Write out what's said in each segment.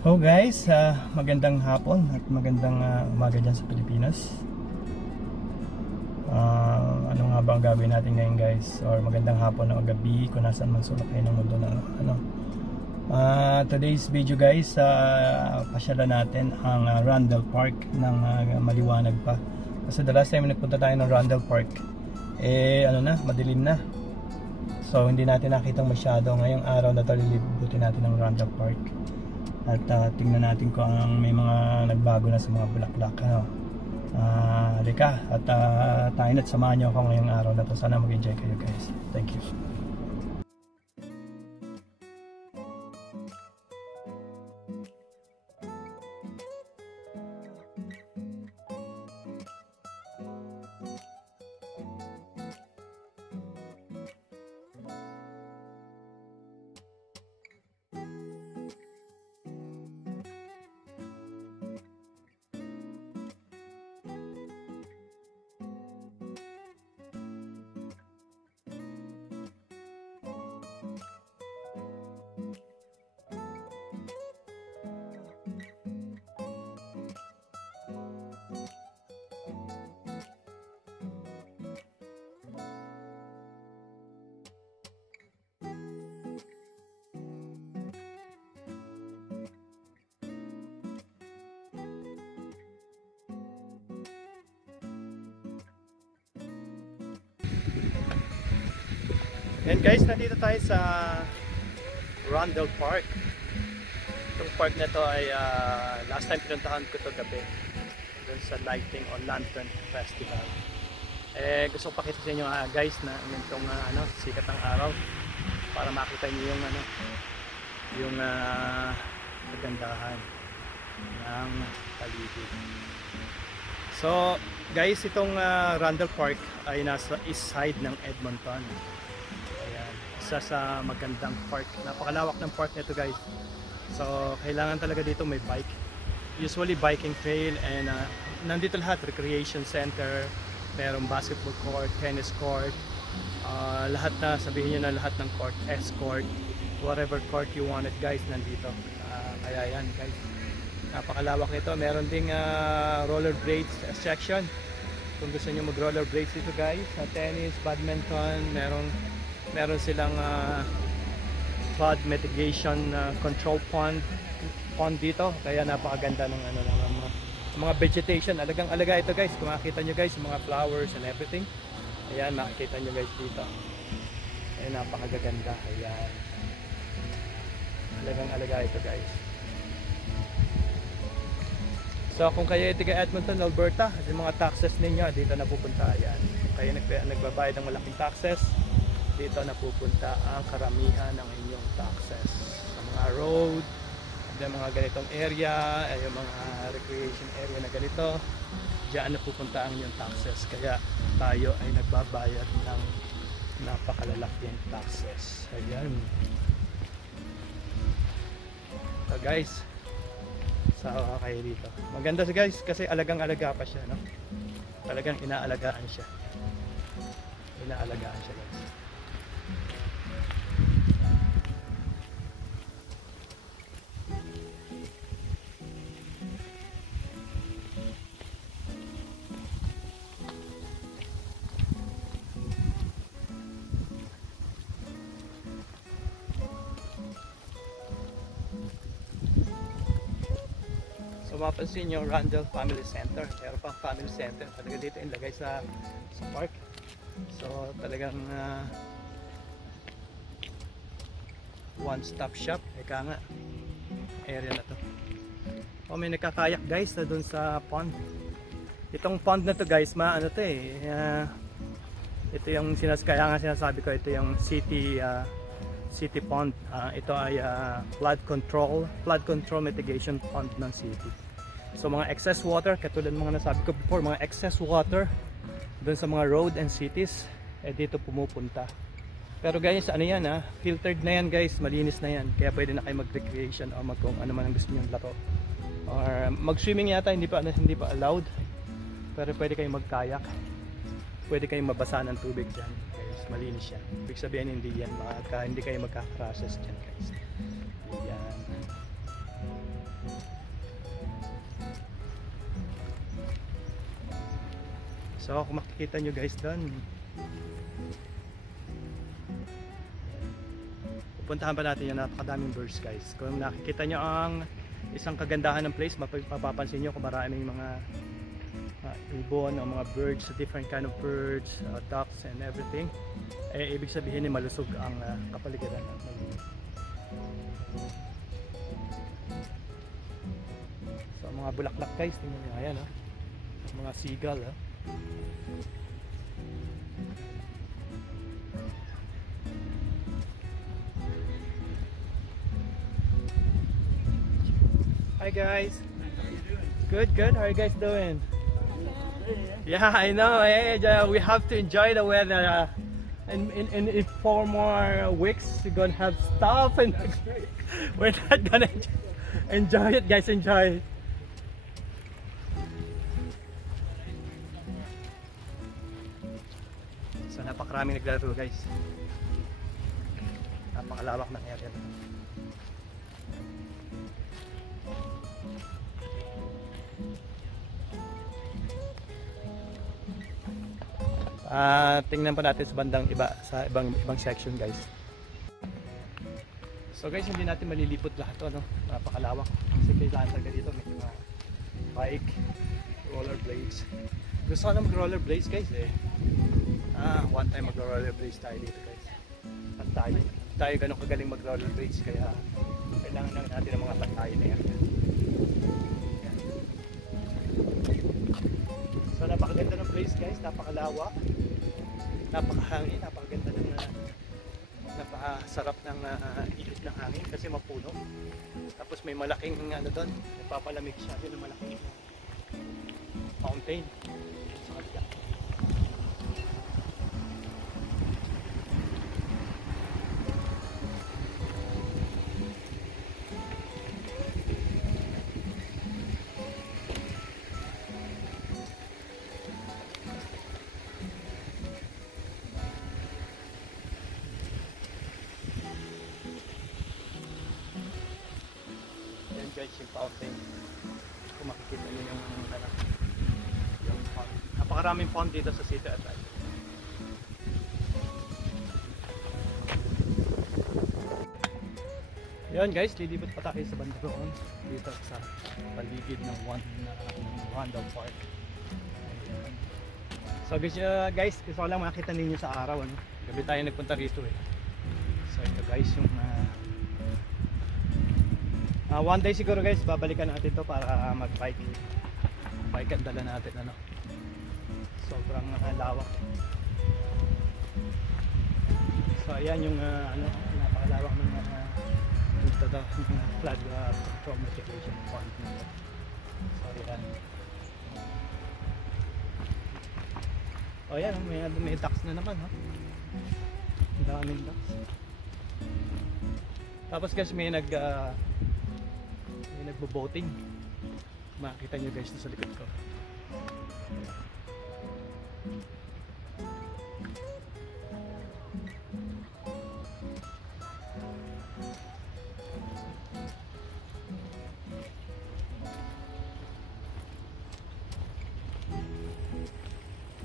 Oh guys, magandang hapon at magandang umaga dyan sa Pilipinas. Ano nga ba ang gagawin natin ngayon guys? Or magandang hapon o gabi kung nasaan man sulok kayo ng mundo na ano. Today's video guys, pasyalan natin ang Randall Park ng maliwanag pa. Kasi the last time nagpunta tayo ng Randall Park, madilim na. So hindi natin nakitang masyado. Ngayong araw na ito lilibutin natin ng Randall Park. At tingnan natin kung may mga nagbago na sa mga bulaklak. Halika at tayo na't samahan nyo ako ngayong araw na to. Sana mag-enjoy kayo guys. Thank you. And guys, nandito tayo sa Randall Park. Itong park na to ay last time pinuntahan ko to gabi doon sa Lighting on Lantern Festival. Gusto ko pakita sa inyo guys na itong sikat ng araw para makita niyo yung kagandahan ng paligid. So guys, itong Randall Park ay nasa east side ng Edmonton. Isa sa magandang park. Napakalawak ng park nito guys. So kailangan talaga dito may bike. Usually biking trail and nandito lahat, recreation center, merong basketball court, tennis court, lahat na, sabihin nyo na lahat ng court, escort, whatever court you wanted guys, nandito. Kaya yan guys. Napakalawak nito. Meron ding rollerblades section. Kung gusto nyo mag rollerblades dito guys, tennis, badminton, meron silang flood mitigation control pond dito, kaya napakaganda ng mga vegetation. Alaga ito guys. Kung makikita nyo guys yung mga flowers and everything, ayan, makikita nyo guys dito, ayan, napakaganda. Ayan, alaga ito guys. So kung kayo taga Edmonton, Alberta, yung mga taxes ninyo dito napupunta. Ayan, kung kayo nagbabayad ng malaking taxes, dito napupunta ang karamihan ng inyong taxes sa mga road, yung mga ganitong area, yung mga recreation area na ganito, diyan napupunta ang inyong taxes. Kaya tayo ay nagbabayad ng napakalalaking taxes. Ayan. So guys, sawa kayo dito. Maganda siya guys kasi alagang-alaga pa siya, no? Talagang inaalagaan siya guys. So mapansin nyo, Randall Family Center. Meron pang family center talaga dito ilagay sa park. So talagang one-stop shop. Eka nga, area na to. May nagkakayak guys na dun sa pond. Itong pond na to guys, ito yung kaya nga sinasabi ko, ito yung city pond. Ito ay flood control mitigation pond ng city. So mga excess water, katulad mga nasabi ko before, mga excess water doon sa mga road and cities, dito pumupunta. Pero guys, filtered na yan guys, malinis na yan. Kaya pwede na kayo mag-recreation o kung ano man ang gusto nyo laro. Or mag-swimming yata, hindi pa allowed. Pero pwede kayong mag-kayak. Pwede kayong mabasa ng tubig dyan. Guys, malinis yan. Ibig sabihin hindi yan, hindi kayo magka-crashes dyan guys. Yan. So kung makikita nyo guys doon, pupuntahan pa natin yung napakadaming birds guys. Kung nakikita nyo ang isang kagandahan ng place, mapapansin nyo kung maraming mga ibon o mga birds, different kind of birds, ducks and everything. Eh ibig sabihin ay malusog ang kapaligiran. So mga bulaklak guys, tingnan nyo, ayan mga seagull Hi guys. Good, good. How are you guys doing? Yeah, I know. Hey, we have to enjoy the weather. In 4 more weeks, we're gonna have stuff, and we're not gonna enjoy it, guys. Enjoy. So napakaraming naglalaro, guys. Napakalawak ng area. Tingnan pa natin sa bandang iba, sa ibang section guys. So guys, hindi natin malilipot lahat to, napakalawak. Kasi kailangan talaga dito may mga bike, rollerblades. Gusto ko na mag-rollerblades guys one time mag-rollerblades tayo dito guys. At tayo ganun kagaling mag-rollerblades, kaya kailangan lang natin ng mga pantayin na yan. So napakaganda ng place guys, napakalawak, napakahangin, napakaganda ng napakasarap ng ihip ng hangin kasi mapuno. Tapos may malaking doon, nagpapalamig siya, yun ang malaking fountain sa kabila. Guys, yung fountain, kung makikita nyo yung pond, napakaraming pond dito sa City at Atay. Yun guys, lilibot pa tayo sa banda roon dito sa paligid ng Rondell Park. So guys, gusto ko lang makita ninyo sa araw, gabi tayo nagpunta rito So ito guys yung one day siguro guys, babalikan natin to para mag-bike ang dala natin sobrang lawak. So ayan yung napakalawak ng dito daw flag from mitigation point natin. So ayan, ayan may ducks na naman ang daming ducks. Tapos guys may nagbo-boating. Makikita nyo guys sa likod ko.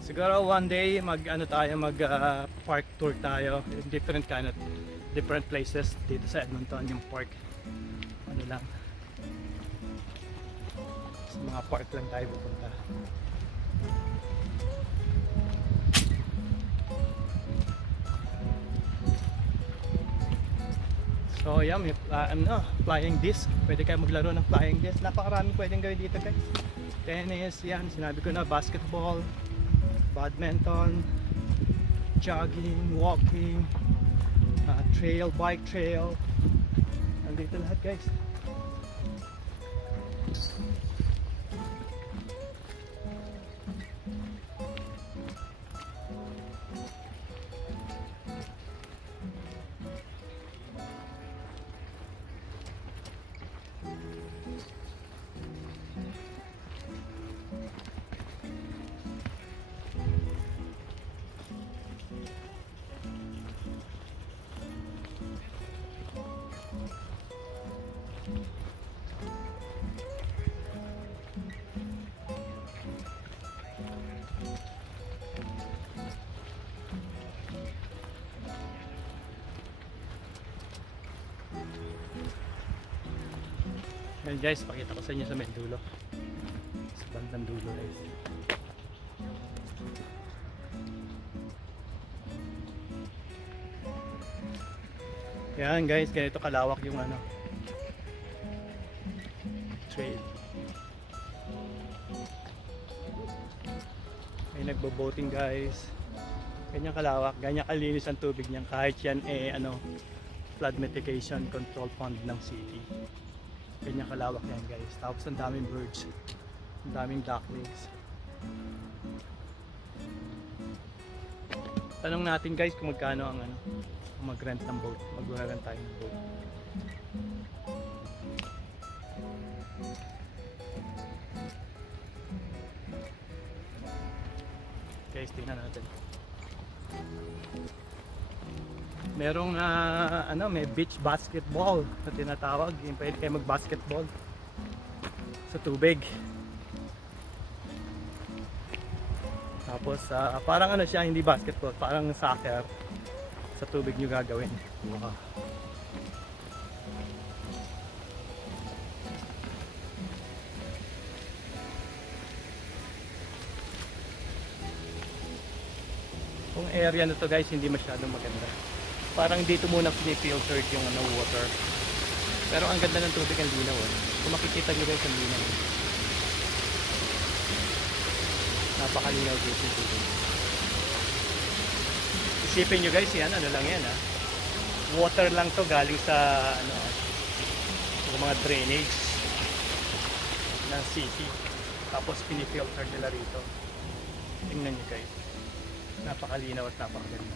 Siguro one day mag park tour tayo in different places dito sa Edmonton, yung park lang sa mga park lang tayo pupunta. So yeah, may flying disc, pwede kayo maglaro ng flying disc, napakaraming pwedeng gawin dito guys. Tennis, yan, sinabi ko na, basketball, badminton, jogging, walking, bike trail, nandito lahat guys. Yan guys, pakita ko sa inyo sa may dulo. Sa bandang dulo guys. Yan guys, ganito kalawak yung ano, trail. May nagbo-boating guys. Ganyan kalawak, ganyan kalinis ang tubig niyan kahit yan ano, flood mitigation control fund ng city. Ganyan kalawak yan guys. Tapos ang daming birds, ang daming ducklings. Tanong natin guys kung magkano ang ano, mag-rent ng boat. Mag-rent tayo ng boat. Guys, tingnan natin. Merong ano, may beach basketball na tinatawag. Yung pwede kayo mag-basketball sa tubig. Tapos parang ano siya, hindi basketball, parang soccer. Sa tubig nyo gagawin. Wow. Kung area na to guys, hindi masyadong maganda. Parang dito muna pinifiltered yung ano, water. Pero ang ganda ng tubig, ang linaw. Kung makikita nyo guys, ang linaw. Napakalinaw dito yung tubig. Isipin nyo guys, yan, ano lang yan water lang to galing sa ano, yung mga drainage ng city. Tapos pinifilter nila rito. Tingnan nyo guys. Napakalinaw at napakaganda.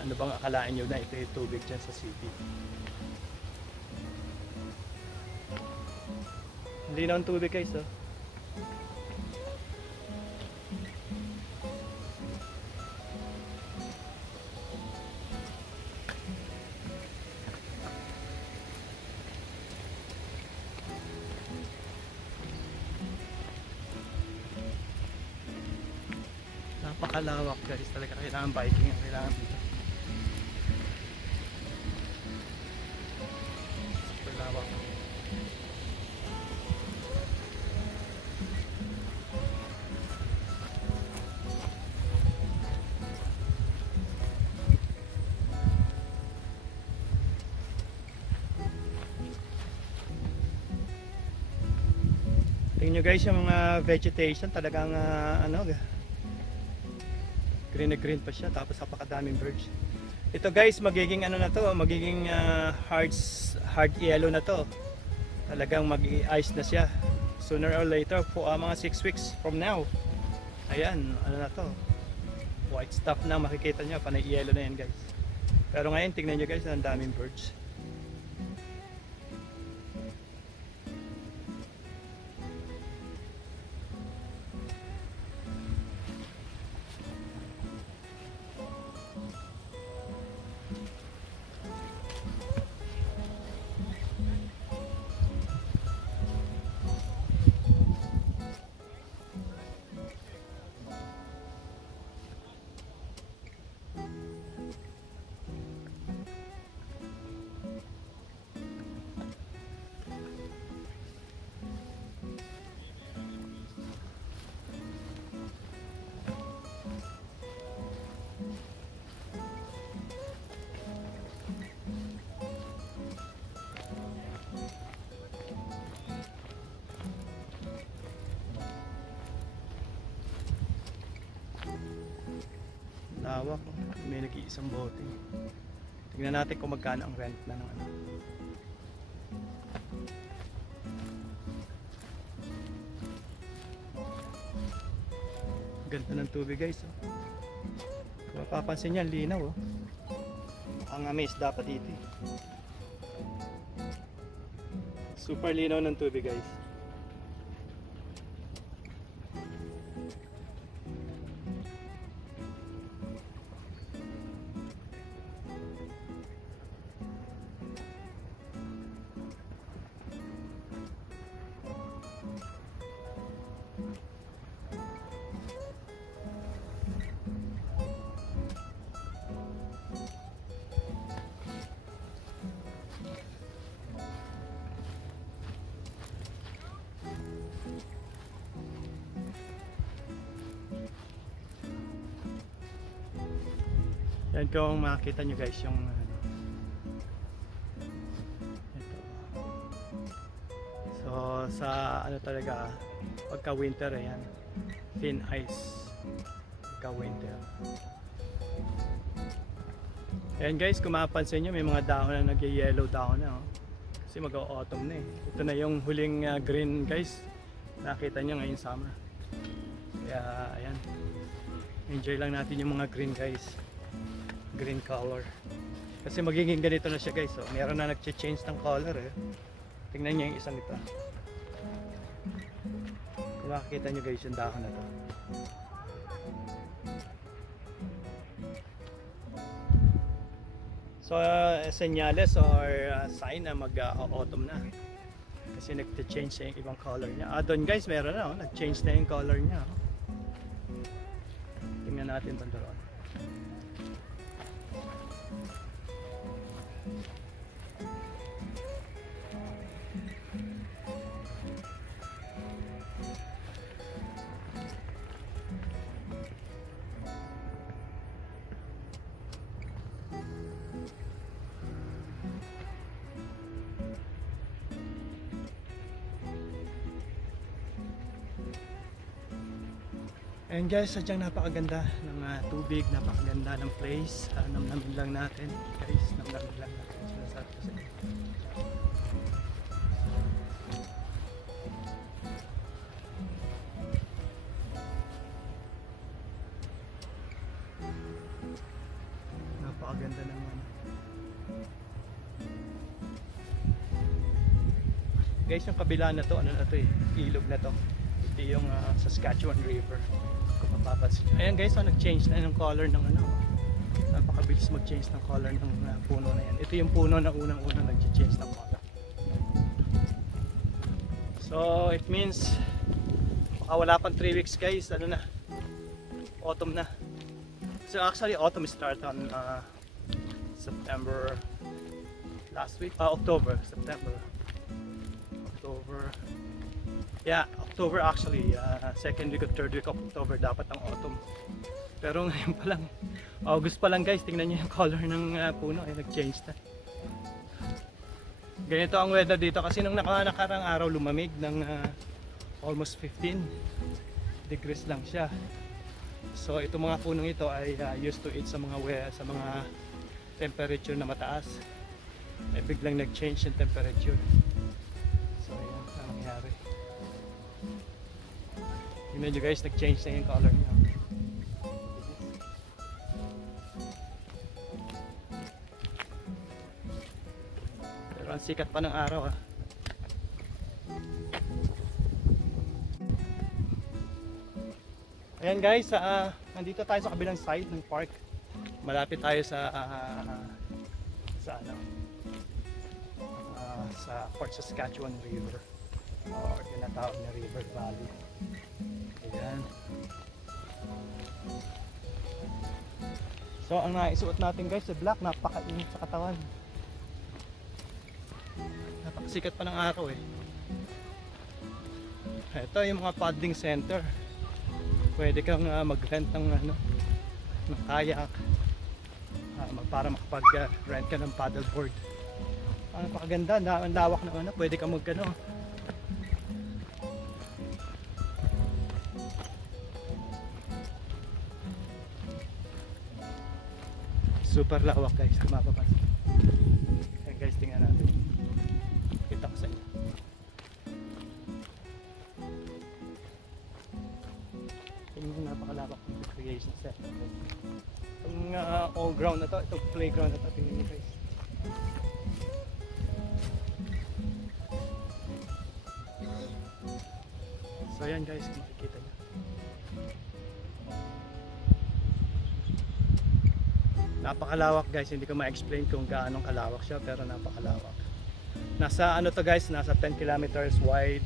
Ano bang akalaan nyo na ito yung tubig dyan sa city? Linaw ang tubig guys Napakalawak guys, talaga kailangan biking ang kailangan dito. Super lawak. Tingnan nyo guys yung mga vegetation, talagang ano, green na green pa siya, tapos napakadaming birds. Ito guys, magiging ano na to, magiging hard yellow na to. Talagang mag-i-ice na siya. Sooner or later, po mga 6 weeks from now. Ayan, ano na to. White stuff na makikita nyo, panay yellow na yan guys. Pero ngayon, tingnan nyo guys, ang daming birds. Lawak, may nag-iisang bote. Tingnan natin kung magkano ang rent na ng ano. Ganda ng tubig guys Kung mapapansin nyo, linaw Ang amaze dapat dito Super linaw ng tubig guys. Ayan, kung makita nyo guys yung ano, ito. So sa ano talaga, pagka winter, ayan, thin ice pagka winter. Ayan guys, kung mapapansin nyo, may mga dahon na nag-yellow dahon na, oh. Kasi mag-autumn na eh. Ito na yung huling green guys, nakita nyo ngayong summer. Kaya ayan, enjoy lang natin yung mga green guys, green color. Kasi magiging ganito na siya guys, oh. Meron na nag-change ng color eh. Tingnan nyo yung isang ito. Kung makikita nyo guys yung dahon na to. So senyales or sign na mag-autumn na. Kasi nag-change na yung ibang color niya. Doon guys, meron na, oh. Nag-change na yung color niya, oh. Tingnan natin bandoron. And guys, sadyang napakaganda ng tubig, napakaganda ng place. Namnamin lang natin guys, namnamin lang natin. Sinasabi ko sa inyo. Napakaganda naman. Guys, yung kabila na to, ano na to eh, ilog na to. Ito yung Saskatchewan River. Kung mapapansin nyo. Ayan guys, nag-change na yung color ng ano. Napakabilis mag-change ng color ng puno na yan. Ito yung puno na unang-unang nag-change ng color. So it means wala pang 3 weeks guys, ano na, autumn na. So actually autumn start on September last week, October, September, October. Yeah, October actually, second week or third week of October dapat ang autumn. Pero ngayon pa lang, August pa lang guys, tingnan niyo yung color ng puno, ay nag-change na. Ganito ang weather dito kasi nung nakarang araw lumamig ng almost 15 degrees lang siya. So itong mga punong ito ay used to it sa mga temperature na mataas. Ay biglang nag-change yung temperature. So yan ang nangyari. Tingnan nyo guys, nag-change na yung color niya. Pero ang sikat pa ng araw ah. Ayan guys, nandito tayo sa kabilang side ng park. Malapit tayo sa Fort Saskatchewan River or tinatawag na River Valley. Ayan. So ang naisuot natin guys sa black, napakainit sa katawan. Napakasikat pa ng araw eh. Ito yung mga paddling center. Pwede kang mag-rent ng kayak para makapag-rent ka ng paddleboard. Napakaganda, ang lawak na pwede kang super lawak guys, kung mapapansin. Ayan guys, tingnan natin. Kita ko sa inyo. Tingnan yung napakalawak ng recreation center. Itong all ground na to, itong playground na to, tingnan nyo guys. So ayan guys, kung makikita nyo. Napakalawak guys, hindi ko ma-explain kung gaano kalawak siya, pero napakalawak. Nasa ano to guys, nasa 10 kilometers wide.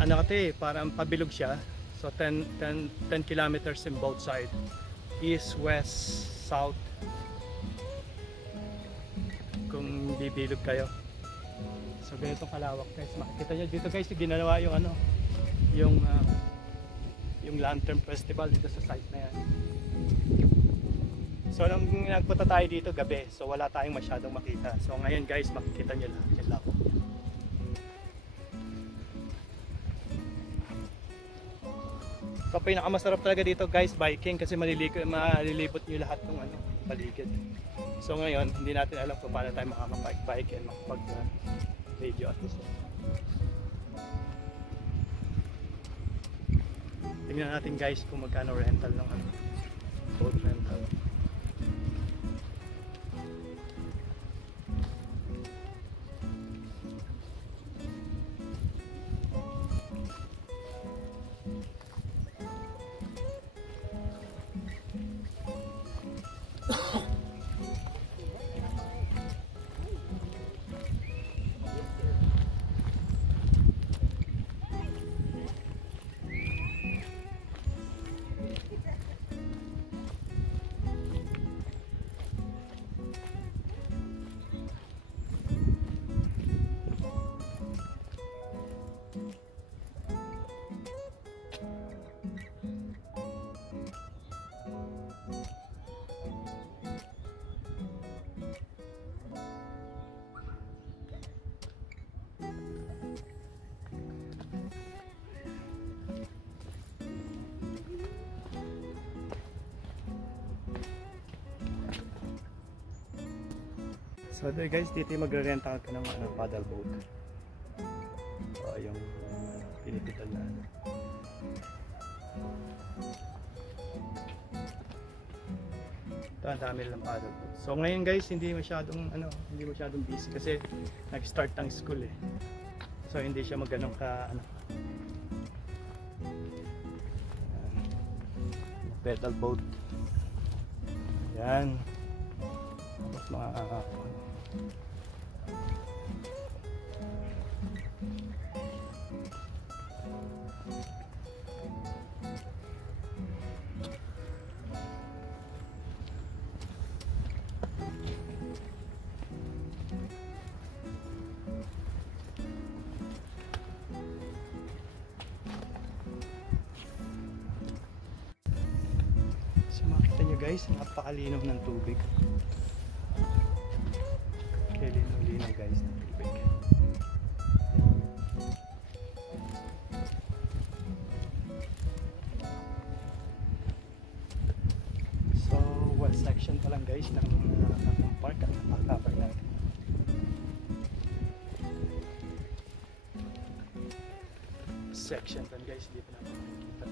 Ano kasi, parang pabilog siya. So 10 kilometers in both sides. East, west, south. Kung bibilog kayo. So ganito kalawak guys. Makikita nyo dito guys, ginawa yung yung Lantern Festival dito sa site na yan. So nung nagpunta tayo dito gabi, so wala tayong masyadong makita. So ngayon guys, makikita nyo lahat yung lako. So pinakamasarap talaga dito guys, biking, kasi malilibot nyo lahat ng ano, paligid. So ngayon, hindi natin alam kung paano tayo makakapag-bike and makapag-video at least. Tingnan natin guys kung magkano rental ng ano, boat rental. So there guys, dito magre-renta ka ng paddle boat. So yung pinipitan na ano. Ito, ang dami lang paddle boat. So ngayon guys, hindi masyadong busy kasi nag-start ang school eh. So hindi siya magganong ka pedal boat. Yan. Tapos mga so makita nyo guys, napakalinaw ng tubig. Linaw guys ng tubig. So one section pa lang guys ng park at nakaka-cover natin. Section pa guys, hindi pa natin makikita.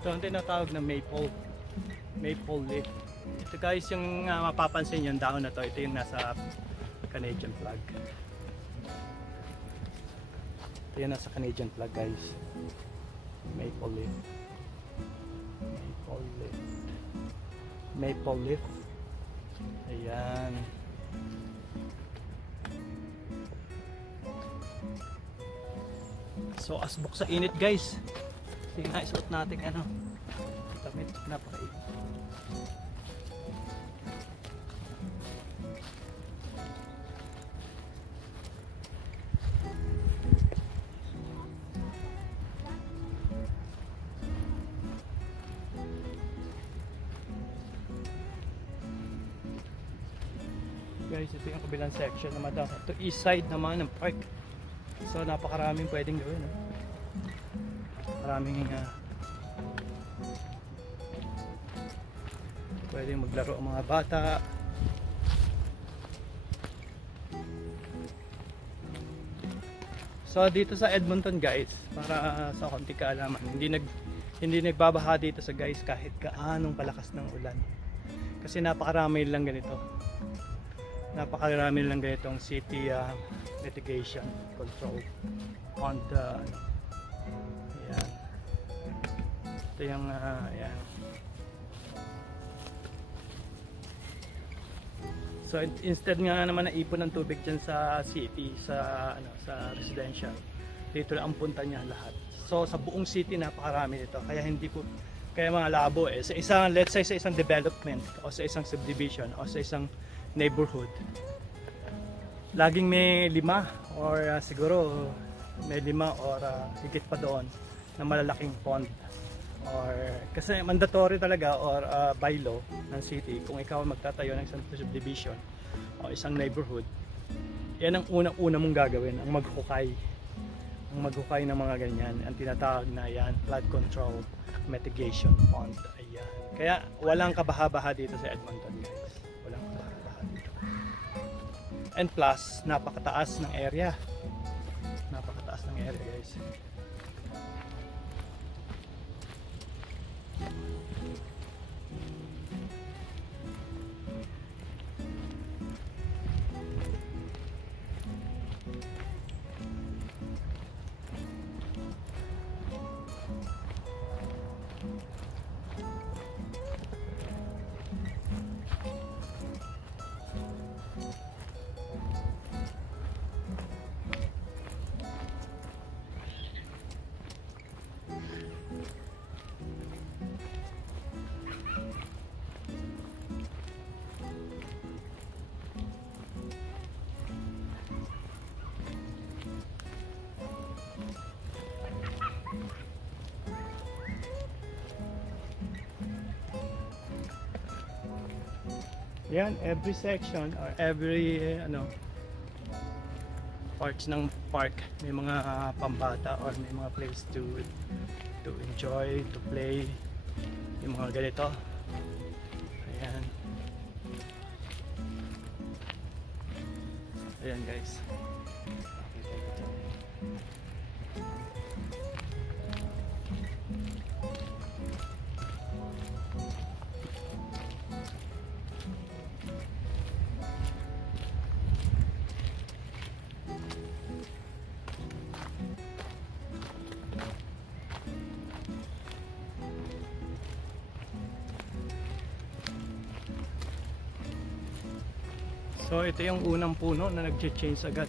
Ito ang tinatawag na maple leaf. Ito guys, yung mapapansin yung dahon na to, ito yung nasa Canadian flag. Ito yung nasa Canadian flag guys. Maple leaf. Maple leaf. Ayan. So asbok sa init guys. Sige na, isuot natin ano. Damit, napakainit. guys, ito yung kabilang section naman daw. Ito east side naman ng park. So napakaraming pwedeng gawin. Maraming pwedeng maglaro ang mga bata. So dito sa Edmonton guys, para sa konti kaalaman, hindi nagbabaha dito sa guys kahit gaanong kalakas ng ulan. Kasi napakarami lang ganito. Napakarami lang ganitong city mitigation control on the ayan. Ito yung ayan. So instead nga naman na ipon ng tubig dyan sa city, sa residential, dito lang ang punta niya lahat. So sa buong city napakarami nito. Kaya mga labo sa isang, let's say sa isang development o sa isang subdivision o sa isang neighborhood, laging may 5 or siguro may 5 or higit pa doon na malalaking pond. Or kasi mandatory talaga or by law ng city, kung ikaw magtatayo ng isang subdivision o isang neighborhood, yan ang unang-una mong gagawin, ang maghukay ng mga ganyan, ang tinatawag na yan flood control mitigation pond. Ayan. Kaya walang kabaha-baha dito sa Edmonton guys, walang kabaha-baha dito. And plus napakataas ng area guys. Yan, every section or every parts ng park may mga pambata or may mga place to enjoy, to play, yung mga ganito. Ayan. Ayan guys. So ito yung unang puno na nag-change agad.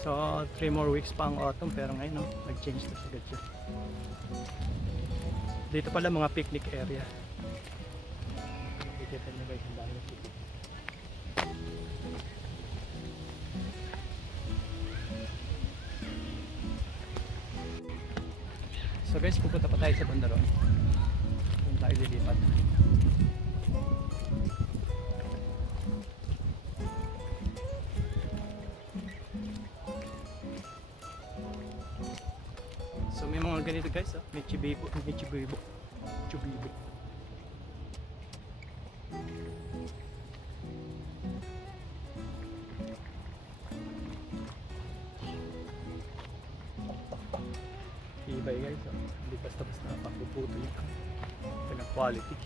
So 3 more weeks pa ang autumn, pero ngayon nag-change na agad siya. Dito pala mga picnic area. Kita nyo guys, ang dami ng picnic. So guys, pupunta pa tayo sa Bandaron. Doon tayo lilipat. So may mga ganito guys, may chibibo. Ibay guys, hindi basta-basta pagpuputo yun. Talagang quality.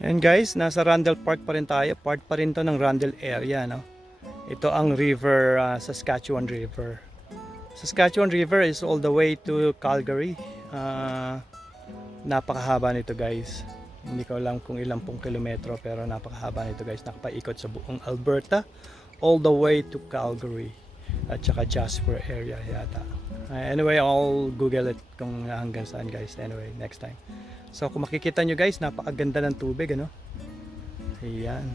And guys, nasa Randall Park pa rin tayo. Part pa rin to ng Randall area, no? Ito ang river, Saskatchewan River. Saskatchewan River is all the way to Calgary. Napakahaba nito guys. Hindi ko alam kung ilang pong kilometro, pero napakahaba nito guys. Nakapaikot sa buong Alberta all the way to Calgary at saka Jasper area yata. Anyway, I'll Google it kung hanggang saan guys. Anyway, next time. So kung makikita nyo guys, napakaganda ng tubig, ano? Ayan.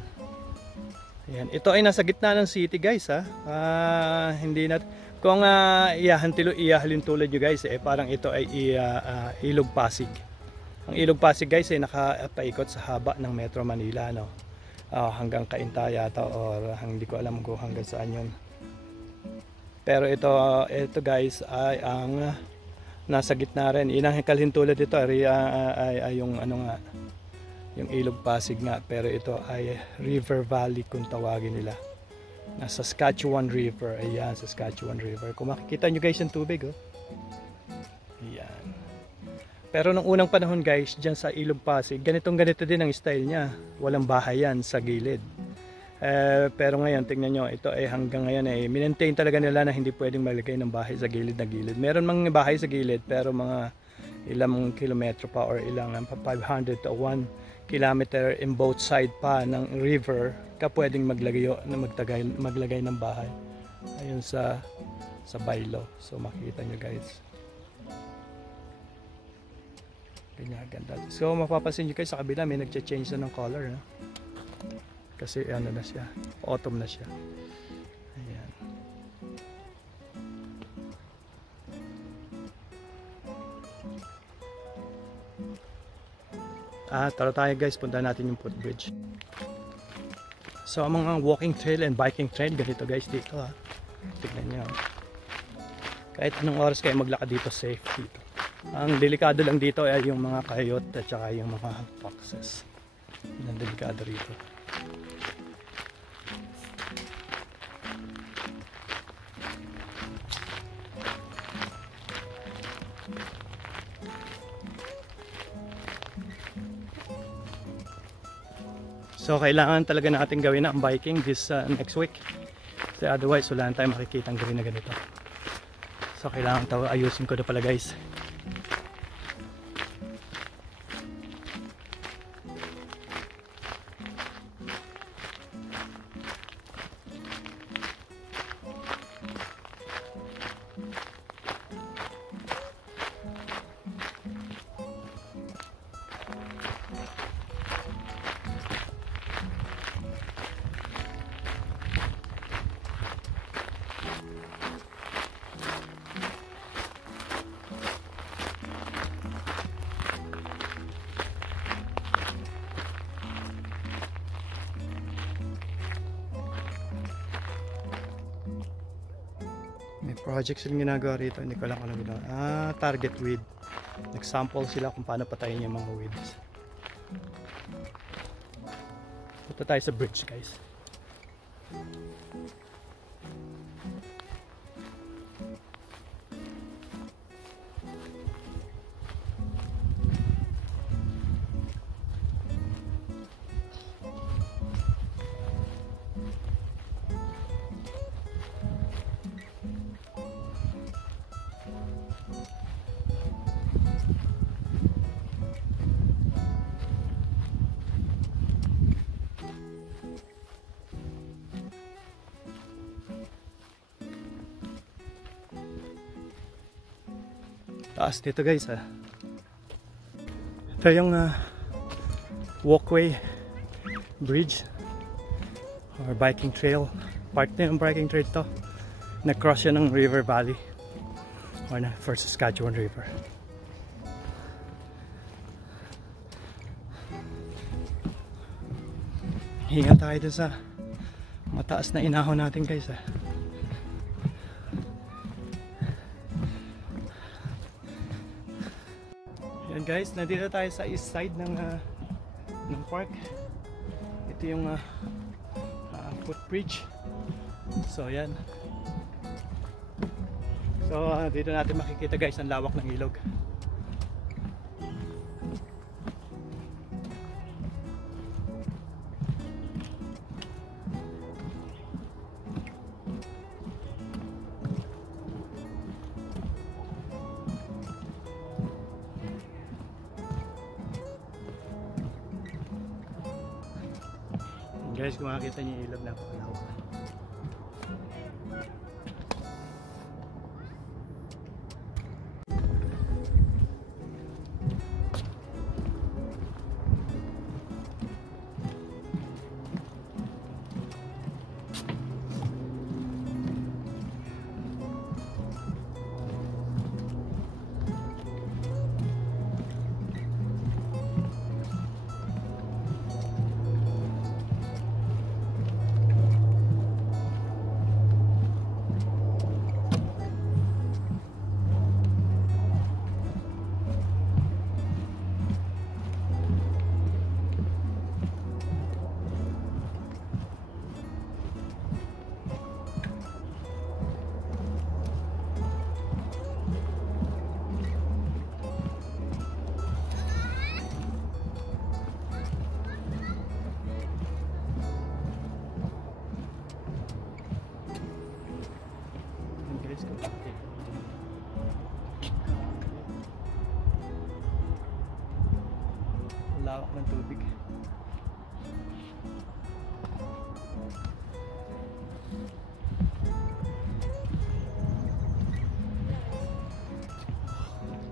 Ayan. Ito ay nasa gitna ng city guys, ha. Hindi na kung iyahalin tulad nyo guys, parang ito ay Ilog Pasig. Ang Ilog Pasig guys ay nakapaikot sa haba ng Metro Manila, no? Hanggang Cainta yata, or hindi ko alam kung hanggang saan yun. Pero ito guys ay ang nasa gitna rin. Inangkalhin tulad ito ay yung ano nga, yung Ilog Pasig nga, pero ito ay River Valley kung tawagin nila. Saskatchewan River. Ayan, Saskatchewan River. Kung makikita nyo guys yung tubig, oh. Ayan. Pero nung unang panahon guys, dyan sa Ilog Pasig, ganito din ang style niya. Walang bahay yan sa gilid. Pero ngayon, tingnan nyo, ito ay hanggang ngayon ay minentain talaga nila na hindi pwedeng maglagay ng bahay sa gilid na gilid. Meron mga bahay sa gilid, pero mga ilang kilometro pa or ilang 500 to 1 kilometer in both side pa ng river ka pwedeng maglagay ng bahay. Ayun sa Bailo. So makikita nyo guys. Ganyan ganda. So mapapansin nyo guys, sa kabila may nagche-change na ng color, no? Kasi ano na siya, autumn na siya. Ayan. Tara tayo guys, punta natin yung footbridge. So ang mga walking trail and biking trail, ganito guys dito, ha. Tignan nyo. Kahit anong oras kayo maglakad dito, safe dito. Ang delikado lang dito ay yung mga coyote at saka yung mga foxes. Yan ang delikado rito. So kailangan talaga natin gawin ang biking this next week. Kasi otherwise wala na tayong makikitang gawin na ganito. So kailangan ayusin ko na pala guys. May project silang ginagawa rito, hindi ko lang alam ginawa. Target weed. Nag-sample sila kung paano patayin yung mga weeds. Punta tayo sa bridge guys. Taas dito guys, ha. Ito yung walkway bridge or biking trail. Part na yung biking trail to. Na-cross yan ng River Valley or na for Saskatchewan River. Hinga tayo dun sa mataas na inahon natin guys, ha. Yan guys, nandito tayo sa east side ng park. Ito yung footbridge. So yan. So dito natin makikita guys ang lawak ng ilog. Guys, kung makikita niyo yung ilog, napakalawak. Lawak ng tubig.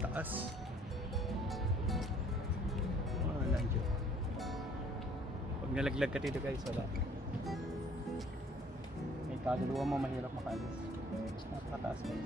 Taas. Wala dyan. Pag nalaglag ka dito guys, wala. May kaluluwa mo, mahirap makaalis. Napakataas guys.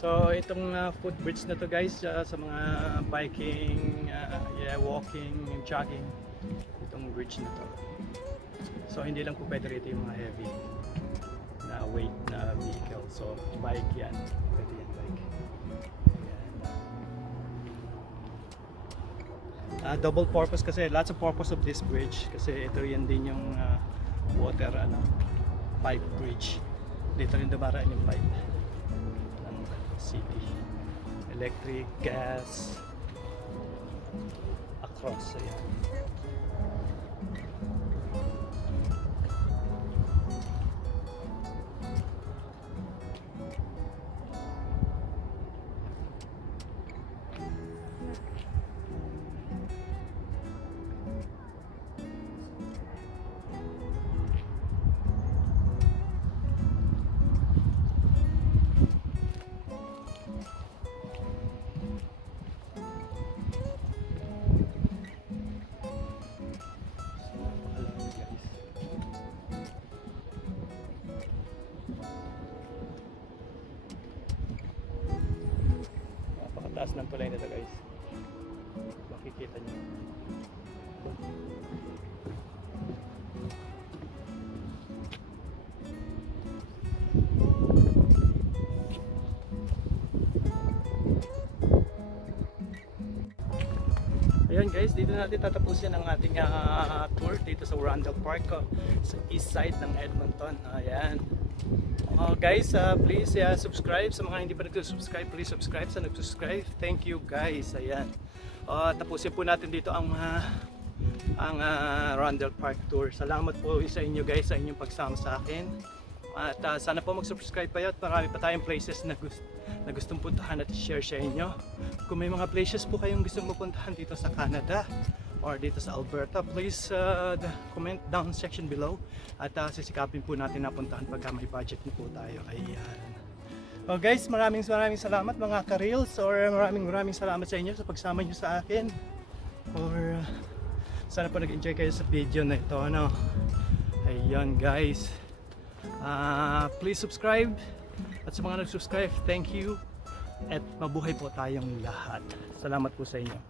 So itong footbridge na to guys, sa mga biking, walking, jogging, itong bridge na to. So hindi lang po pwede rito yung mga heavy na weight na vehicle. So bike yan, pwede yan bike. Ayan. Double purpose kasi, lots of purpose of this bridge kasi ito yan din yung water pipe bridge. Dito rin dumaraan yung pipe. City, electric, gas, across, ayan. Taas ng tulay nito guys, makikita nyo. Ayan guys, dito natin tatapusin ang ating tour dito sa Randall Park sa east side ng Edmonton. Ayan. Guys, please subscribe sa mga hindi pa nag-subscribe. Please subscribe sa nag-subscribe. Thank you guys. Ayan. Tapusin po natin dito ang Randall Park tour. Salamat po sa inyo guys sa inyong pagsama sa akin. At sana po mag-subscribe pa yun. Marami pa tayong places na gustong puntahan at share sa inyo. Kung may mga places po kayong gustong mapuntahan dito sa Canada or dito sa Alberta, please comment down section below at sisikapin po natin napuntahan pagka may budget na po tayo. Ayan. Guys, maraming salamat mga ka-reels, or maraming salamat sa inyo sa pagsama nyo sa akin, or sana po nag-enjoy kayo sa video na ito. Ayan guys, Please subscribe. At sa mga nag-subscribe, thank you. At mabuhay po tayong lahat. Salamat po sa inyo.